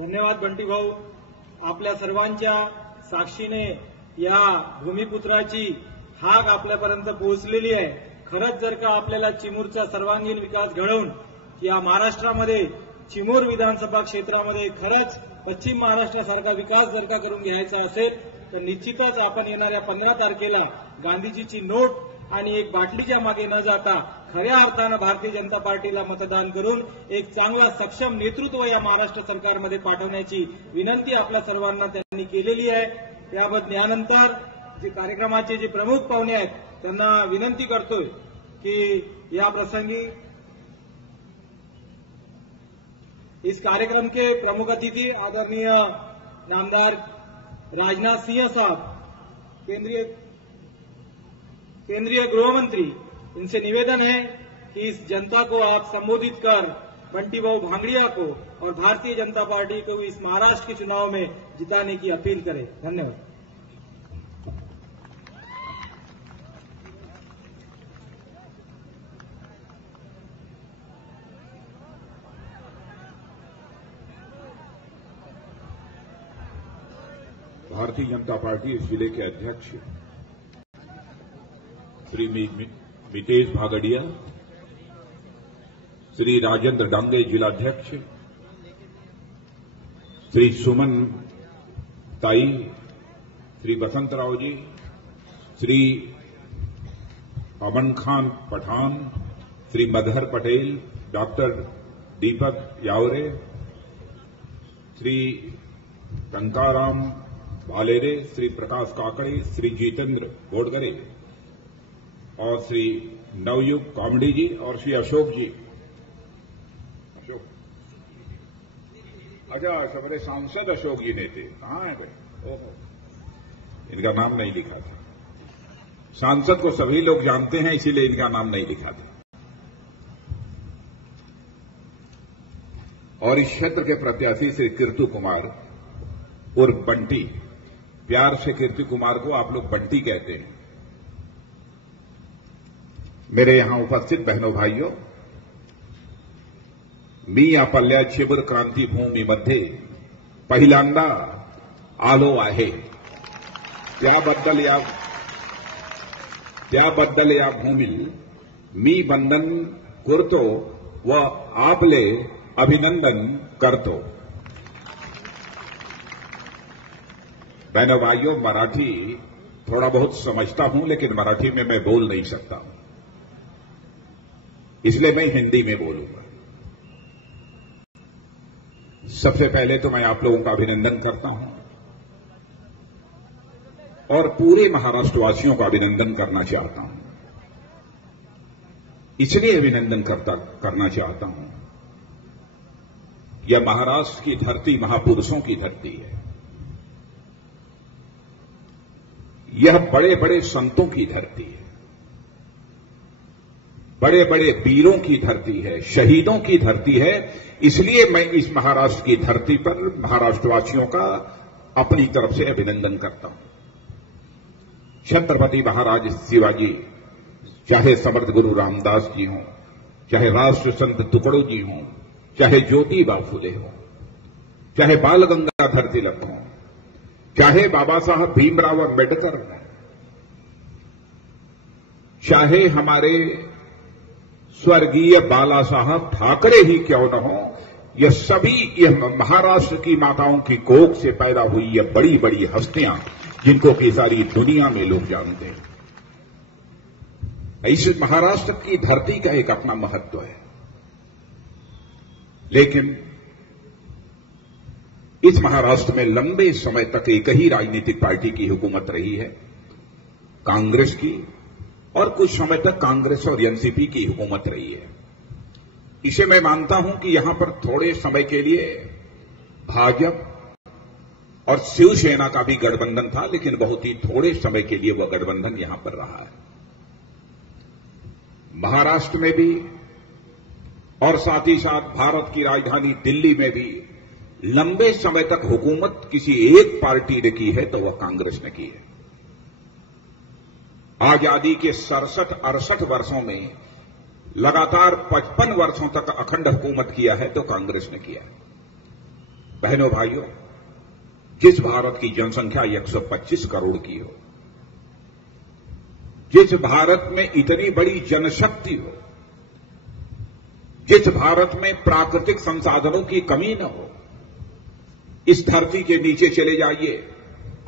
धन्यवाद बंटी भाऊ. आपल्या सर्वांच्या साक्षीने या भूमिपुत्राची हाक आपल्यापर्यंत पोहोचलेली आहे. खरंच जर का आपल्याला चिमूरचा सर्वांगीण विकास घडवून या महाराष्ट्रामध्ये चिमूर विधानसभा क्षेत्रामध्ये खरंच पश्चिम महाराष्ट्रासारखा विकास जर का करून घ्यायचा असेल तर निश्चितच आपण येणाऱ्या 15 तारखेला गांधीजीची नोट आणि एक बाटलीच्या मागे न जाता खऱ्या अर्थानं भारतीय जनता पार्टीला मतदान करून एक चांगला सक्षम नेतृत्व या महाराष्ट्र सरकारमध्ये पाठवण्याची विनंती आपल्या सर्वांना त्यांनी केलेली आहे. यानंतर जे कार्यक्रमाचे जे प्रमुख पाहुणे आहेत त्यांना विनंती करतोय की या प्रसंगी इस कार्यक्रम के प्रमुख अतिथि आदरणीय नामदार राजनाथ सिंह साहब, केंद्रीय गृह मंत्री, इनसे निवेदन है कि इस जनता को आप संबोधित कर बंटी भाऊ भांगड़िया को और भारतीय जनता पार्टी को इस महाराष्ट्र के चुनाव में जिताने की अपील करें. धन्यवाद. भारतीय जनता पार्टी इस जिले के अध्यक्ष श्री मितेश भागड़िया, श्री राजेंद्र डांगे जिलाध्यक्ष, श्री सुमन ताई, श्री बसंतराव जी, श्री अमन खान पठान, श्री मधर पटेल, डॉक्टर दीपक यावरे, श्री टंकाराम भालेरे, श्री प्रकाश काकड़े, श्री जितेंद्र गोडगरे और श्री नवयुग कॉमेडी जी और श्री अशोक जी. अच्छा, हमारे सांसद अशोक जी ने थे, कहां है भाई? ओहो, इनका नाम नहीं लिखा था. सांसद को सभी लोग जानते हैं, इसीलिए इनका नाम नहीं लिखा था. और इस क्षेत्र के प्रत्याशी श्री कीर्ति कुमार उर्फ बंटी, प्यार से कीर्ति कुमार को आप लोग बंटी कहते हैं. मेरे यहां उपस्थित बहनों भाइयों, मी आपल्या चिमूर क्रांती भूमी मध्ये पहिल्यांदा आलो आहे. त्याबद्दल या भूमील मी वंदन करतो व आपले अभिनंदन करतो. बहनों भाइयों, मराठी थोड़ा बहुत समझता हूं, लेकिन मराठी में मैं बोल नहीं सकता, इसलिए मैं हिंदी में बोलूंगा. सबसे पहले तो मैं आप लोगों का अभिनंदन करता हूं और पूरे महाराष्ट्रवासियों का अभिनंदन करना चाहता हूं. इसलिए अभिनंदन करना चाहता हूं, यह महाराष्ट्र की धरती महापुरुषों की धरती है. यह बड़े बड़े संतों की धरती है, बड़े बड़े वीरों की धरती है, शहीदों की धरती है. इसलिए मैं इस महाराष्ट्र की धरती पर महाराष्ट्रवासियों का अपनी तरफ से अभिनंदन करता हूं. छत्रपति महाराज शिवाजी, चाहे समर्थ गुरु रामदास जी हों, चाहे राष्ट्र संत टुकड़ो जी हों, चाहे ज्योतिबा फुले हों, चाहे बाल गंगाधर तिलक हों, चाहे बाबा साहब भीमराव अम्बेडकर हों, चाहे हमारे स्वर्गीय बाला साहब ठाकरे ही क्यों न हो, यह सभी यह महाराष्ट्र की माताओं की कोख से पैदा हुई यह बड़ी बड़ी हस्तियां, जिनको कि सारी दुनिया में लोग जानते हैं. इस महाराष्ट्र की धरती का एक अपना महत्व है. लेकिन इस महाराष्ट्र में लंबे समय तक एक ही राजनीतिक पार्टी की हुकूमत रही है, कांग्रेस की, और कुछ समय तक कांग्रेस और एनसीपी की हुकूमत रही है. इसे मैं मानता हूं कि यहां पर थोड़े समय के लिए भाजपा और शिवसेना का भी गठबंधन था, लेकिन बहुत ही थोड़े समय के लिए वह गठबंधन यहां पर रहा है. महाराष्ट्र में भी और साथ ही साथ भारत की राजधानी दिल्ली में भी लंबे समय तक हुकूमत किसी एक पार्टी ने की है तो वह कांग्रेस ने की है. आजादी के 67-68 वर्षों में लगातार 55 वर्षों तक अखंड हुकूमत किया है तो कांग्रेस ने किया है. बहनों भाइयों, जिस भारत की जनसंख्या 125 करोड़ की हो, जिस भारत में इतनी बड़ी जनशक्ति हो, जिस भारत में प्राकृतिक संसाधनों की कमी न हो, इस धरती के नीचे चले जाइए,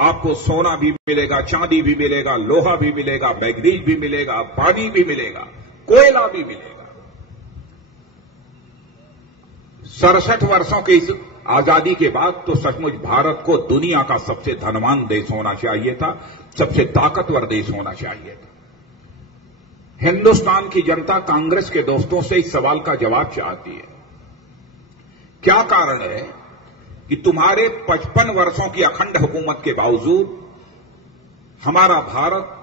आपको सोना भी मिलेगा, चांदी भी मिलेगा, लोहा भी मिलेगा, मैग्नीज भी मिलेगा, पानी भी मिलेगा, कोयला भी मिलेगा। 67 वर्षों की इस आजादी के बाद तो सचमुच भारत को दुनिया का सबसे धनवान देश होना चाहिए था, सबसे ताकतवर देश होना चाहिए था। हिंदुस्तान की जनता कांग्रेस के दोस्तों से इस सवाल का जवाब चाहती है, क्या कारण है कि तुम्हारे 55 वर्षों की अखंड हुकूमत के बावजूद हमारा भारत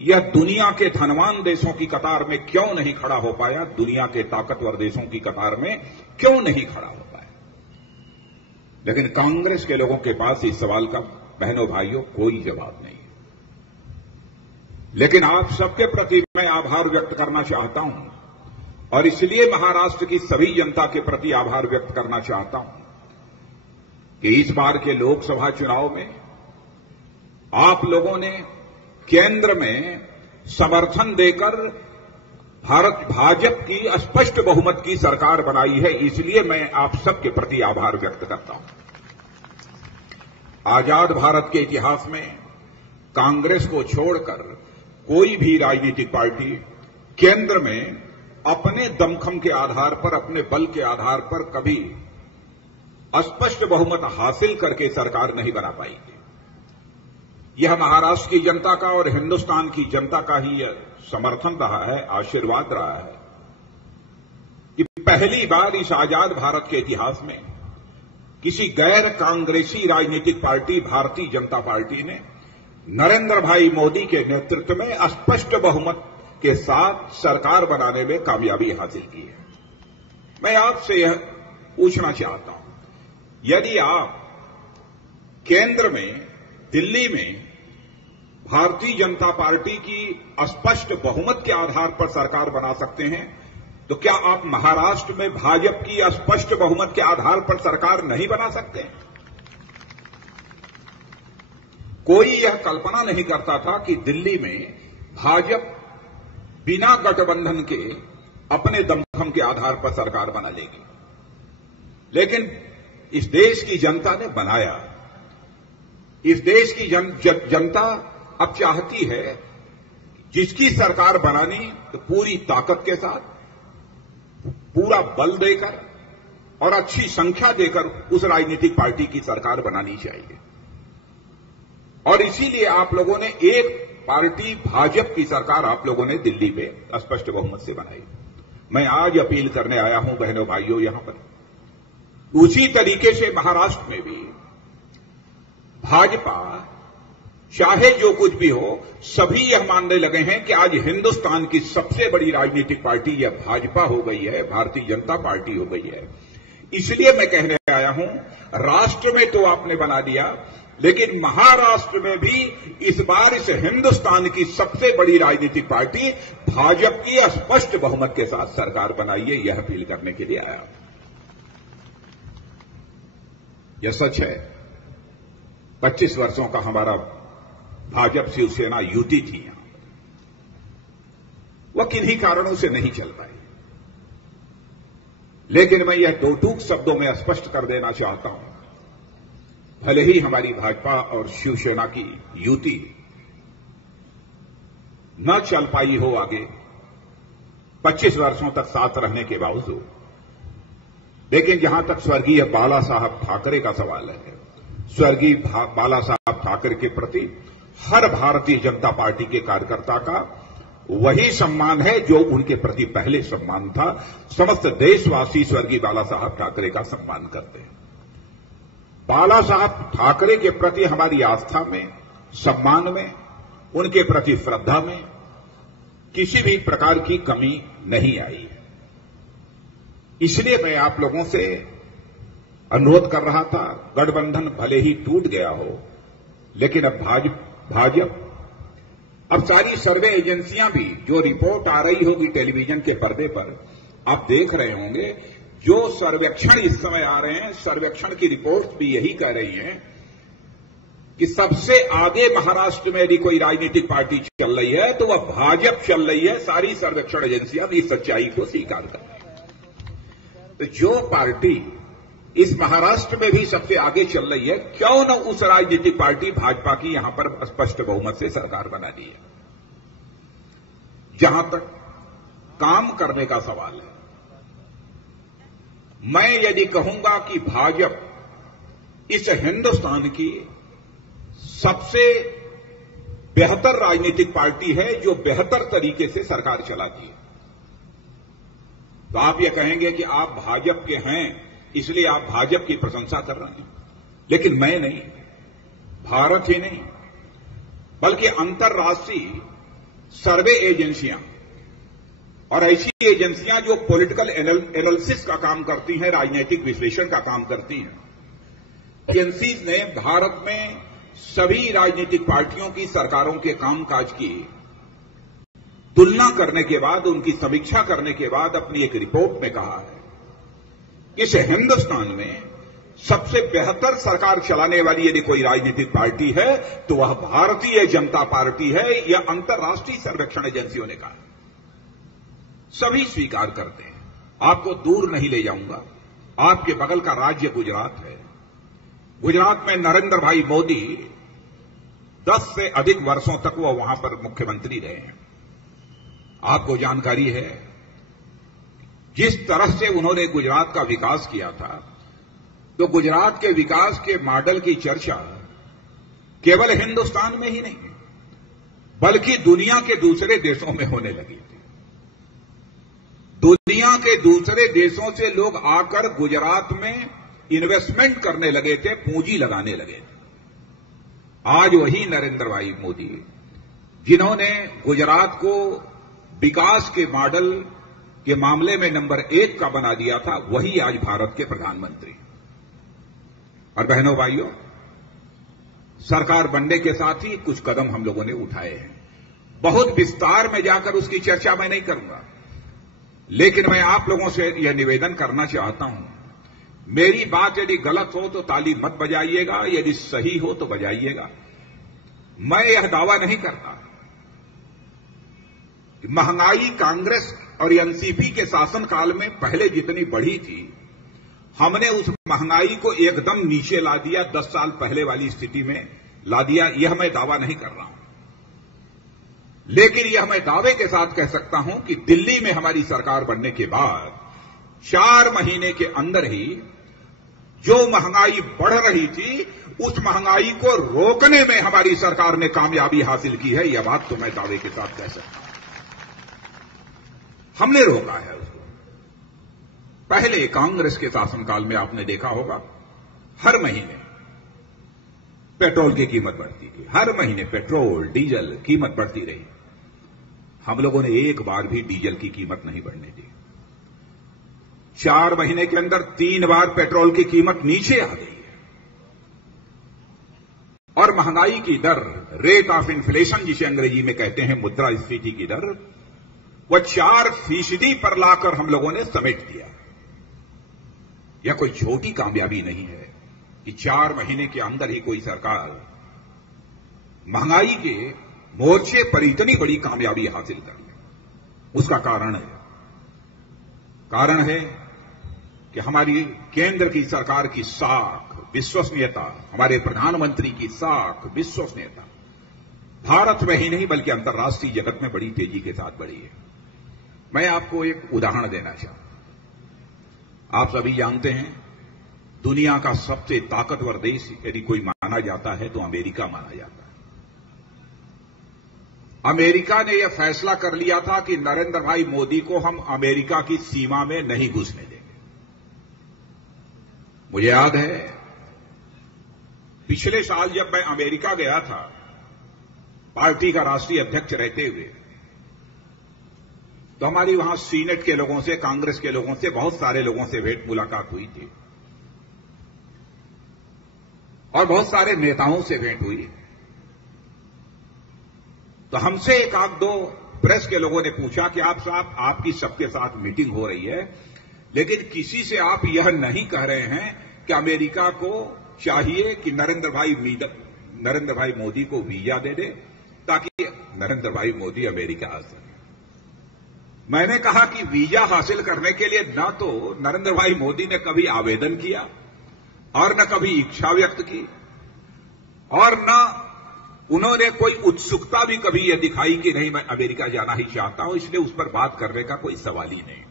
यह दुनिया के धनवान देशों की कतार में क्यों नहीं खड़ा हो पाया, दुनिया के ताकतवर देशों की कतार में क्यों नहीं खड़ा हो पाया? लेकिन कांग्रेस के लोगों के पास इस सवाल का, बहनों भाइयों, कोई जवाब नहीं है। लेकिन आप सबके प्रति मैं आभार व्यक्त करना चाहता हूं और इसलिए महाराष्ट्र की सभी जनता के प्रति आभार व्यक्त करना चाहता हूं कि इस बार के लोकसभा चुनाव में आप लोगों ने केंद्र में समर्थन देकर भाजपा की स्पष्ट बहुमत की सरकार बनाई है, इसलिए मैं आप सबके प्रति आभार व्यक्त करता हूं। आजाद भारत के इतिहास में कांग्रेस को छोड़कर कोई भी राजनीतिक पार्टी केंद्र में अपने दमखम के आधार पर, अपने बल के आधार पर कभी स्पष्ट बहुमत हासिल करके सरकार नहीं बना पाई थी। यह महाराष्ट्र की जनता का और हिंदुस्तान की जनता का ही यह समर्थन रहा है, आशीर्वाद रहा है कि पहली बार इस आजाद भारत के इतिहास में किसी गैर कांग्रेसी राजनीतिक पार्टी भारतीय जनता पार्टी ने नरेंद्र भाई मोदी के नेतृत्व में स्पष्ट बहुमत के साथ सरकार बनाने में कामयाबी हासिल की है। मैं आपसे यह पूछना चाहता हूं, यदि आप केंद्र में, दिल्ली में भारतीय जनता पार्टी की स्पष्ट बहुमत के आधार पर सरकार बना सकते हैं, तो क्या आप महाराष्ट्र में भाजपा की स्पष्ट बहुमत के आधार पर सरकार नहीं बना सकते? कोई यह कल्पना नहीं करता था कि दिल्ली में भाजपा बिना गठबंधन के अपने दमखम के आधार पर सरकार बना लेगी, लेकिन इस देश की जनता ने बनाया। इस देश की जनता अब चाहती है जिसकी सरकार बनानी तो पूरी ताकत के साथ, पूरा बल देकर और अच्छी संख्या देकर उस राजनीतिक पार्टी की सरकार बनानी चाहिए। और इसीलिए आप लोगों ने एक पार्टी भाजपा की सरकार आप लोगों ने दिल्ली में स्पष्ट बहुमत से बनाई। मैं आज अपील करने आया हूं बहनों भाइयों, यहां पर उसी तरीके से महाराष्ट्र में भी भाजपा चाहे जो कुछ भी हो, सभी यह मानने लगे हैं कि आज हिंदुस्तान की सबसे बड़ी राजनीतिक पार्टी यह भाजपा हो गई है, भारतीय जनता पार्टी हो गई है। इसलिए मैं कहने आया हूं, राष्ट्र में तो आपने बना दिया, लेकिन महाराष्ट्र में भी इस बार इस हिंदुस्तान की सबसे बड़ी राजनीतिक पार्टी भाजपा की स्पष्ट बहुमत के साथ सरकार बनाइए, यह अपील करने के लिए आया। यह सच है, 25 वर्षों का हमारा भाजपा शिवसेना युति थी, वह किन्हीं कारणों से नहीं चल पाई। लेकिन मैं यह दो टूक शब्दों में स्पष्ट कर देना चाहता हूं, भले ही हमारी भाजपा और शिवसेना की युति न चल पाई हो आगे 25 वर्षों तक साथ रहने के बावजूद, लेकिन जहां तक स्वर्गीय बाला साहब ठाकरे का सवाल है, स्वर्गीय बाला साहब ठाकरे के प्रति हर भारतीय जनता पार्टी के कार्यकर्ता का वही सम्मान है जो उनके प्रति पहले सम्मान था। समस्त देशवासी स्वर्गीय बाला साहब ठाकरे का सम्मान करते हैं। बाला साहब ठाकरे के प्रति हमारी आस्था में, सम्मान में, उनके प्रति श्रद्धा में किसी भी प्रकार की कमी नहीं आई है। इसलिए मैं आप लोगों से अनुरोध कर रहा था, गठबंधन भले ही टूट गया हो, लेकिन अब भाजपा अब सारी सर्वे एजेंसियां भी, जो रिपोर्ट आ रही होगी टेलीविजन के पर्दे पर, आप देख रहे होंगे जो सर्वेक्षण इस समय आ रहे हैं, सर्वेक्षण की रिपोर्ट भी यही कह रही हैं कि सबसे आगे महाराष्ट्र में यदि कोई राजनीतिक पार्टी चल रही है तो वह भाजपा चल रही है। सारी सर्वेक्षण एजेंसियां भी इस सच्चाई को स्वीकार कर रही हैं। तो जो पार्टी इस महाराष्ट्र में भी सबसे आगे चल रही है, क्यों न उस राजनीतिक पार्टी भाजपा की यहां पर स्पष्ट बहुमत से सरकार बना दी है। जहां तक काम करने का सवाल है, मैं यदि कहूंगा कि भाजपा इस हिंदुस्तान की सबसे बेहतर राजनीतिक पार्टी है जो बेहतर तरीके से सरकार चलाती है। तो आप ये कहेंगे कि आप भाजपा के हैं इसलिए आप भाजपा की प्रशंसा कर रहे हैं, लेकिन मैं नहीं, भारत ही नहीं बल्कि अंतर्राष्ट्रीय सर्वे एजेंसियां और ऐसी एजेंसियां जो पॉलिटिकल एनालिसिस का काम करती हैं, राजनीतिक विश्लेषण का काम करती हैं, एजेंसीज ने भारत में सभी राजनीतिक पार्टियों की सरकारों के कामकाज की तुलना करने के बाद, उनकी समीक्षा करने के बाद अपनी एक रिपोर्ट में कहा है कि इस हिंदुस्तान में सबसे बेहतर सरकार चलाने वाली यदि कोई राजनीतिक पार्टी है तो वह भारतीय जनता पार्टी है। यह अंतर्राष्ट्रीय सर्वेक्षण एजेंसियों ने कहा, सभी स्वीकार करते हैं। आपको दूर नहीं ले जाऊंगा, आपके बगल का राज्य गुजरात है। गुजरात में नरेंद्र भाई मोदी 10 से अधिक वर्षों तक वो वहां पर मुख्यमंत्री रहे हैं। आपको जानकारी है जिस तरह से उन्होंने गुजरात का विकास किया था, तो गुजरात के विकास के मॉडल की चर्चा केवल हिंदुस्तान में ही नहीं बल्कि दुनिया के दूसरे देशों में होने लगी थी। दुनिया के दूसरे देशों से लोग आकर गुजरात में इन्वेस्टमेंट करने लगे थे, पूंजी लगाने लगे थे। आज वही नरेंद्र भाई मोदी जिन्होंने गुजरात को विकास के मॉडल के मामले में नंबर 1 का बना दिया था, वही आज भारत के प्रधानमंत्री। और बहनों भाइयों, सरकार बनने के साथ ही कुछ कदम हम लोगों ने उठाए हैं। बहुत विस्तार में जाकर उसकी चर्चा मैं नहीं करूंगा, लेकिन मैं आप लोगों से यह निवेदन करना चाहता हूं, मेरी बात यदि गलत हो तो ताली मत बजाइएगा, यदि सही हो तो बजाइएगा। मैं यह दावा नहीं करता कि महंगाई कांग्रेस और एनसीपी के शासनकाल में पहले जितनी बढ़ी थी, हमने उस महंगाई को एकदम नीचे ला दिया, 10 साल पहले वाली स्थिति में ला दिया। यह मैं दावा नहीं कर रहा हूं, लेकिन यह मैं दावे के साथ कह सकता हूं कि दिल्ली में हमारी सरकार बनने के बाद 4 महीने के अंदर ही जो महंगाई बढ़ रही थी, उस महंगाई को रोकने में हमारी सरकार ने कामयाबी हासिल की है। यह बात तो मैं दावे के साथ कह सकता हूं। हमने रोका है उसको। पहले कांग्रेस के शासनकाल में आपने देखा होगा, हर महीने पेट्रोल की कीमत बढ़ती थी, हर महीने पेट्रोल डीजल कीमत बढ़ती रही। हम लोगों ने एक बार भी डीजल की कीमत नहीं बढ़ने दी। 4 महीने के अंदर 3 बार पेट्रोल की कीमत नीचे आ गई है। और महंगाई की दर, रेट ऑफ इन्फ्लेशन जिसे अंग्रेजी में कहते हैं, मुद्रास्फीति की दर, वह 4% पर लाकर हम लोगों ने समेट दिया। यह कोई छोटी कामयाबी नहीं है कि 4 महीने के अंदर ही कोई सरकार महंगाई के मोर्चे पर इतनी बड़ी कामयाबी हासिल कर ले। उसका कारण है कि हमारी केंद्र की सरकार की साख, विश्वसनीयता, हमारे प्रधानमंत्री की साख, विश्वसनीयता भारत में ही नहीं बल्कि अंतर्राष्ट्रीय जगत में बड़ी तेजी के साथ बढ़ी है। मैं आपको एक उदाहरण देना चाहता हूं। आप सभी जानते हैं, दुनिया का सबसे ताकतवर देश यदि कोई माना जाता है तो अमेरिका माना जाता है। अमेरिका ने यह फैसला कर लिया था कि नरेंद्र भाई मोदी को हम अमेरिका की सीमा में नहीं घुसने देंगे। मुझे याद है पिछले साल जब मैं अमेरिका गया था पार्टी का राष्ट्रीय अध्यक्ष रहते हुए, तो हमारी वहां सीनेट के लोगों से, कांग्रेस के लोगों से, बहुत सारे लोगों से भेंट मुलाकात हुई थी और बहुत सारे नेताओं से भेंट हुई। तो हमसे एक आध दो प्रेस के लोगों ने पूछा कि आप साहब, आपकी सबके साथ मीटिंग हो रही है, लेकिन किसी से आप यह नहीं कह रहे हैं कि अमेरिका को चाहिए कि नरेंद्र भाई मोदी को वीजा दे दे ताकि नरेंद्र भाई मोदी अमेरिका आ सके। मैंने कहा कि वीजा हासिल करने के लिए न तो नरेंद्र भाई मोदी ने कभी आवेदन किया और न कभी इच्छा व्यक्त की और न उन्होंने कोई उत्सुकता भी कभी यह दिखाई कि नहीं मैं अमेरिका जाना ही चाहता हूं, इसलिए उस पर बात करने का कोई सवाल ही नहीं।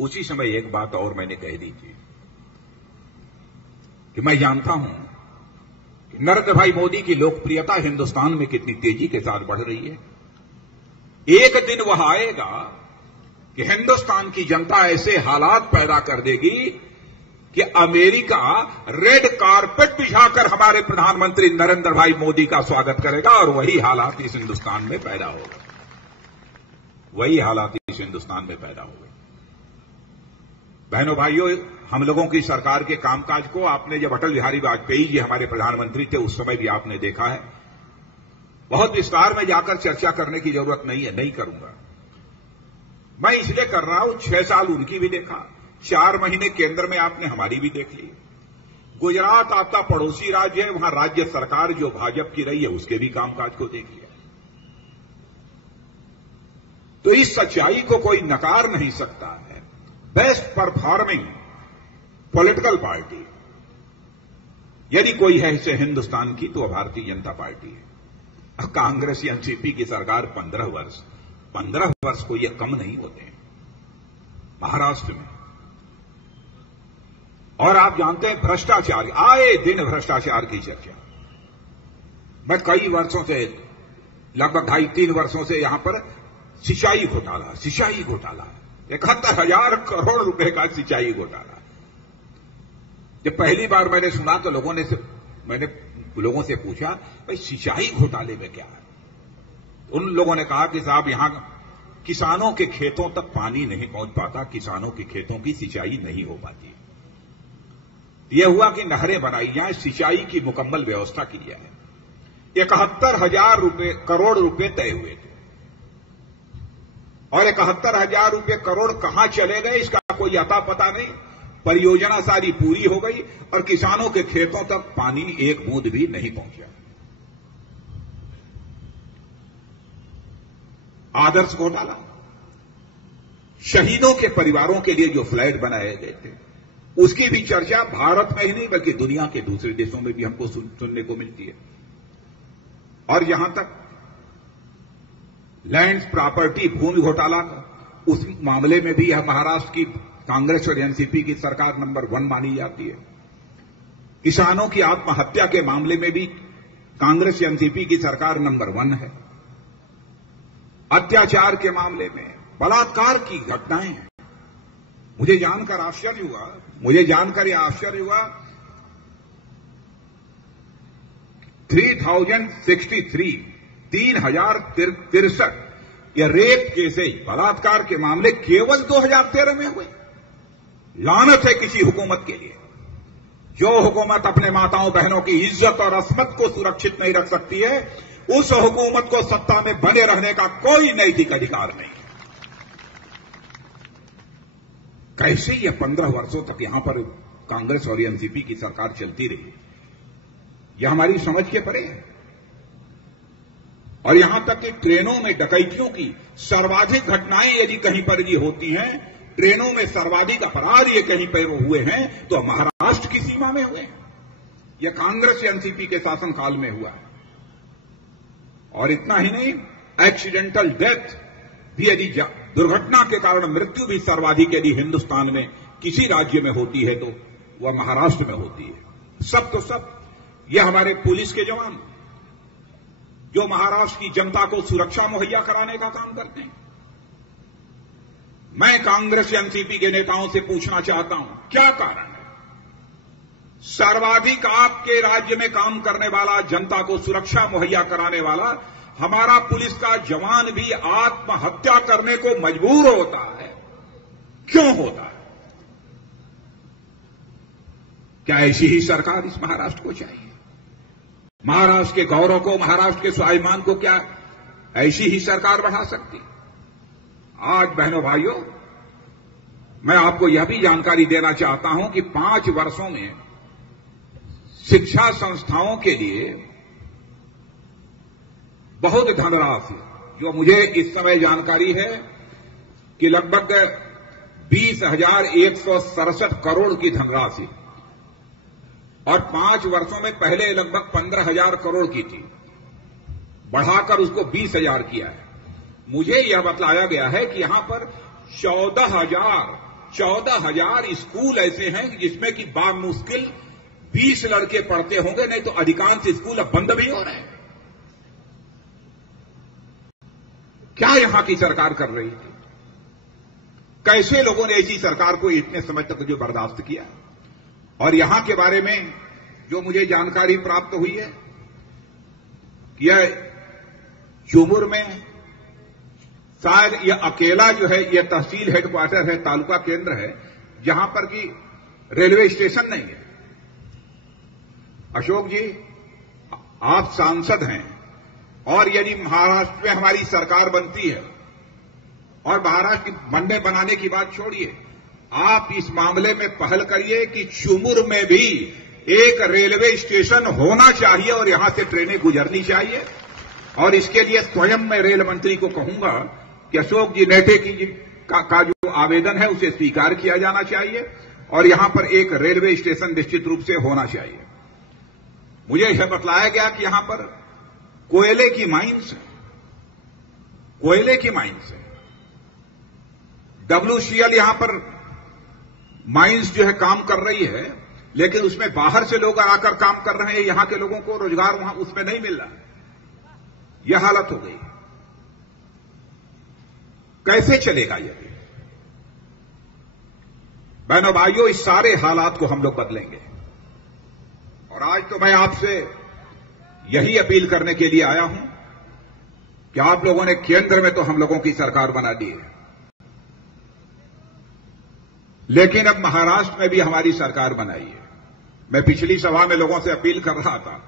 उसी समय एक बात और मैंने कह दी थी कि मैं जानता हूं कि नरेंद्र भाई मोदी की लोकप्रियता हिंदुस्तान में कितनी तेजी के साथ बढ़ रही है। एक दिन वह आएगा कि हिंदुस्तान की जनता ऐसे हालात पैदा कर देगी कि अमेरिका रेड कारपेट बिछाकर हमारे प्रधानमंत्री नरेंद्र भाई मोदी का स्वागत करेगा और वही हालात इस हिंदुस्तान में पैदा होगा। वही हालात इस हिंदुस्तान में पैदा होगा। बहनों भाइयों, हम लोगों की सरकार के कामकाज को आपने जब अटल बिहारी वाजपेयी जी हमारे प्रधानमंत्री थे उस समय भी आपने देखा है। बहुत विस्तार में जाकर चर्चा करने की जरूरत नहीं है, नहीं करूंगा। मैं इसलिए कर रहा हूं, 6 साल उनकी भी देखा, 4 महीने केंद्र में आपने हमारी भी देख ली। गुजरात आपका पड़ोसी राज्य है, वहां राज्य सरकार जो भाजपा की रही है उसके भी कामकाज को देख लिया। तो इस सच्चाई को कोई नकार नहीं सकता है। बेस्ट परफॉर्मिंग पॉलिटिकल पार्टी यदि कोई है इसे हिंदुस्तान की तो भारतीय जनता पार्टी है। कांग्रेस या एनसीपी की सरकार 15 वर्ष को ये कम नहीं होते हैं महाराष्ट्र में। और आप जानते हैं भ्रष्टाचार, आए दिन भ्रष्टाचार की चर्चा। मैं कई वर्षों से, लगभग 2.5-3 वर्षों से यहां पर सिंचाई घोटाला 71,000 करोड़ रुपए का सिंचाई घोटाला। जब पहली बार मैंने सुना तो मैंने लोगों से पूछा, भाई सिंचाई घोटाले में क्या है? उन लोगों ने कहा कि साहब यहां किसानों के खेतों तक पानी नहीं पहुंच पाता, किसानों के खेतों की सिंचाई नहीं हो पाती। यह हुआ कि नहरें बनाई जाए, सिंचाई की मुकम्मल व्यवस्था की जाए। 71,000 करोड़ रुपए तय हुए थे और 71,000 रुपए करोड़ कहां चले गए इसका कोई अता पता नहीं। परियोजना सारी पूरी हो गई और किसानों के खेतों तक पानी एक बूंद भी नहीं पहुंचा। आदर्श घोटाला, शहीदों के परिवारों के लिए जो फ्लैट बनाए गए थे उसकी भी चर्चा भारत में ही नहीं बल्कि दुनिया के दूसरे देशों में भी हमको सुनने को मिलती है। और यहां तक लैंड प्रॉपर्टी भूमि घोटाला, उस मामले में भी यह महाराष्ट्र की कांग्रेस और एनसीपी की सरकार नंबर 1 मानी जाती है। किसानों की आत्महत्या के मामले में भी कांग्रेस एनसीपी की सरकार नंबर 1 है। अत्याचार के मामले में, बलात्कार की घटनाएं हैं। मुझे जानकर यह आश्चर्य हुआ 3,063 यह रेप केस है, बलात्कार के मामले केवल 2013 में हुए। लानत है किसी हुकूमत के लिए जो हुकूमत अपने माताओं बहनों की इज्जत और अस्मत को सुरक्षित नहीं रख सकती है, उस हुकूमत को सत्ता में बने रहने का कोई नैतिक अधिकार नहीं है। कैसे यह 15 वर्षों तक यहां पर कांग्रेस और एनसीपी की सरकार चलती रही, यह हमारी समझ के परे है। और यहां तक कि ट्रेनों में डकैतियों की सर्वाधिक घटनाएं यदि कहीं पर ये होती हैं, ट्रेनों में सर्वाधिक अपराध ये कहीं पर हुए हैं तो महाराष्ट्र की सीमा में हुए हैं। यह कांग्रेस एनसीपी के शासनकाल में हुआ है। और इतना ही नहीं, एक्सीडेंटल डेथ भी यदि दुर्घटना के कारण मृत्यु भी सर्वाधिक यदि हिंदुस्तान में किसी राज्य में होती है तो वह महाराष्ट्र में होती है। सब तो सब यह हमारे पुलिस के जवान जो महाराष्ट्र की जनता को सुरक्षा मुहैया कराने का काम करते हैं। मैं कांग्रेस एनसीपी के नेताओं से पूछना चाहता हूं, क्या कारण है सर्वाधिक आपके राज्य में काम करने वाला, जनता को सुरक्षा मुहैया कराने वाला हमारा पुलिस का जवान भी आत्महत्या करने को मजबूर होता है? क्यों होता है? क्या ऐसी ही सरकार इस महाराष्ट्र को चाहिए? महाराष्ट्र के गौरव को, महाराष्ट्र के स्वाभिमान को क्या ऐसी ही सरकार बढ़ा सकती? आज बहनों भाइयों, मैं आपको यह भी जानकारी देना चाहता हूं कि 5 वर्षों में शिक्षा संस्थाओं के लिए बहुत धनराशि, जो मुझे इस समय जानकारी है कि लगभग 20,167 करोड़ की धनराशि, और 5 वर्षों में पहले लगभग 15,000 करोड़ की थी, बढ़ाकर उसको 20,000 किया है। मुझे यह बतलाया गया है कि यहां पर 14,000 स्कूल ऐसे हैं जिसमें कि बामुश्किल 20 लड़के पढ़ते होंगे, नहीं तो अधिकांश स्कूल अब बंद भी हो रहे हैं। क्या यहां की सरकार कर रही थी? कैसे लोगों ने ऐसी सरकार को इतने समय तक जो बर्दाश्त किया? और यहां के बारे में जो मुझे जानकारी प्राप्त हुई है कि यह चुमुर में शायद यह अकेला जो है यह तहसील हेडक्वार्टर है, तालुका केंद्र है, जहां पर कि रेलवे स्टेशन नहीं है। अशोक जी, आप सांसद हैं, और यदि महाराष्ट्र में हमारी सरकार बनती है, और महाराष्ट्र की बनने बनाने की बात छोड़िए, आप इस मामले में पहल करिए कि चुमुर में भी एक रेलवे स्टेशन होना चाहिए और यहां से ट्रेनें गुजरनी चाहिए। और इसके लिए स्वयं मैं रेल मंत्री को कहूंगा कि अशोक जी नेटे का जो आवेदन है उसे स्वीकार किया जाना चाहिए, और यहां पर एक रेलवे स्टेशन निश्चित रूप से होना चाहिए। मुझे यह बतलाया गया कि यहां पर कोयले की माइंस है, WCL यहां पर माइंस जो है काम कर रही है, लेकिन उसमें बाहर से लोग आकर काम कर रहे हैं, यहां के लोगों को रोजगार वहां उसमें नहीं मिल रहा है। यह हालत हो गई। कैसे चलेगा यह? बहनों भाइयों, इस सारे हालात को हम लोग बदलेंगे। और आज तो मैं आपसे यही अपील करने के लिए आया हूं कि आप लोगों ने केंद्र में तो हम लोगों की सरकार बना दी है, लेकिन अब महाराष्ट्र में भी हमारी सरकार बनाई है। मैं पिछली सभा में लोगों से अपील कर रहा था,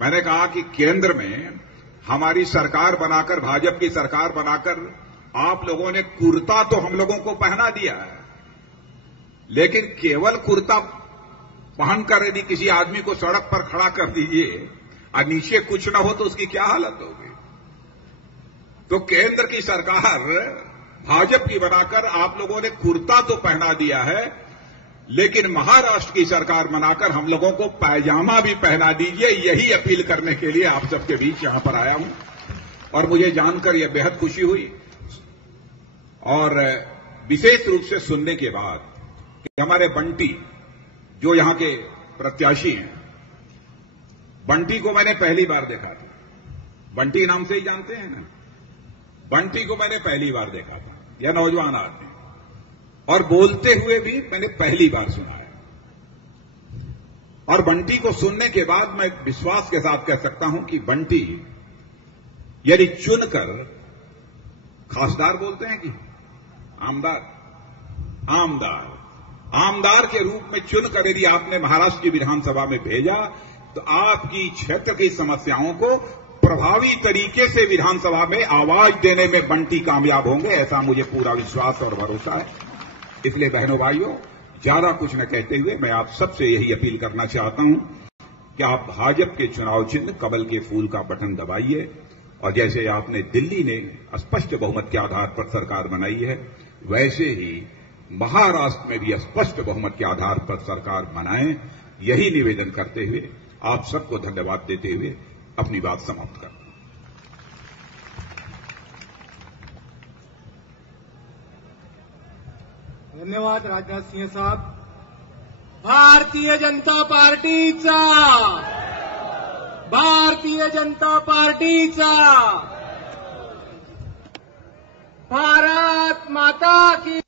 मैंने कहा कि केंद्र में हमारी सरकार बनाकर, भाजपा की सरकार बनाकर आप लोगों ने कुर्ता तो हम लोगों को पहना दिया है, लेकिन केवल कुर्ता पहनकर यदि किसी आदमी को सड़क पर खड़ा कर दीजिए और नीचे कुछ न हो तो उसकी क्या हालत होगी? तो केंद्र की सरकार भाजपा की बनाकर आप लोगों ने कुर्ता तो पहना दिया है, लेकिन महाराष्ट्र की सरकार बनाकर हम लोगों को पायजामा भी पहना दीजिए। यही अपील करने के लिए आप सबके बीच यहां पर आया हूं, और मुझे जानकर यह बेहद खुशी हुई, और विशेष रूप से सुनने के बाद कि हमारे बंटी जो यहां के प्रत्याशी हैं, बंटी को मैंने पहली बार देखा था। बंटी नाम से ही जानते हैं ना? बंटी को मैंने पहली बार देखा था। यह नौजवान आदमी, और बोलते हुए भी मैंने पहली बार सुना है। और बंटी को सुनने के बाद मैं विश्वास के साथ कह सकता हूं कि बंटी यदि चुनकर, खासदार बोलते हैं कि आमदार के रूप में चुनकर यदि आपने महाराष्ट्र की विधानसभा में भेजा, तो आपकी क्षेत्र की समस्याओं को प्रभावी तरीके से विधानसभा में आवाज देने में बंटी कामयाब होंगे, ऐसा मुझे पूरा विश्वास और भरोसा है। इसलिए बहनों भाइयों, ज्यादा कुछ न कहते हुए मैं आप सबसे यही अपील करना चाहता हूं कि आप भाजपा के चुनाव चिन्ह कमल के फूल का बटन दबाइए, और जैसे आपने दिल्ली ने स्पष्ट बहुमत के आधार पर सरकार बनाई है, वैसे ही महाराष्ट्र में भी स्पष्ट बहुमत के आधार पर सरकार बनाएं। यही निवेदन करते हुए आप सबको धन्यवाद देते हुए अपनी बात समाप्त करता हूं। धन्यवाद राजनाथ सिंह साहब। भारतीय जनता पार्टीचा, भारतीय जनता पार्टीचा, भारत माता की